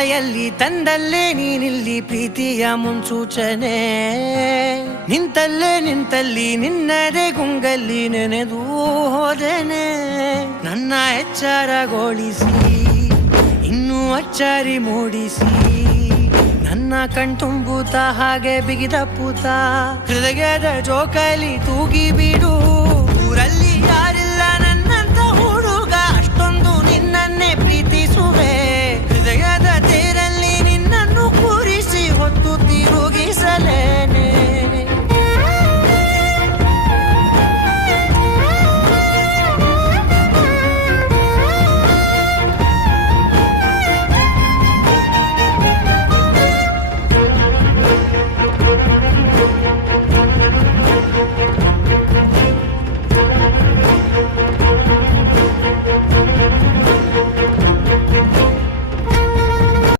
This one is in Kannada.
ಲಯಲ್ಲಿ ತಂದಲ್ಲೇ ನೀನಿಲ್ಲಿ ಪ್ರೀತಿಯ ಮುನ್ಸೂಚನೆ ನಿಂತಲ್ಲಿ ನಿನ್ನದೇ ಗುಂಗಲ್ಲಿ ನೆನೆದು ಹೋದೆನೆ ನನ್ನ ಎಚ್ಚರಗೊಳಿಸಿ ಇನ್ನೂ ಅಚ್ಚರಿ ಮೂಡಿಸಿ ನನ್ನ ಕಣ್ತುಂಬುತ್ತ ಹಾಗೆ ಬಿಗಿದ ಪೂತ ಹೃದಯದ ಜೋಕಾಲಿ ತೂಗಿ ಬಿಡು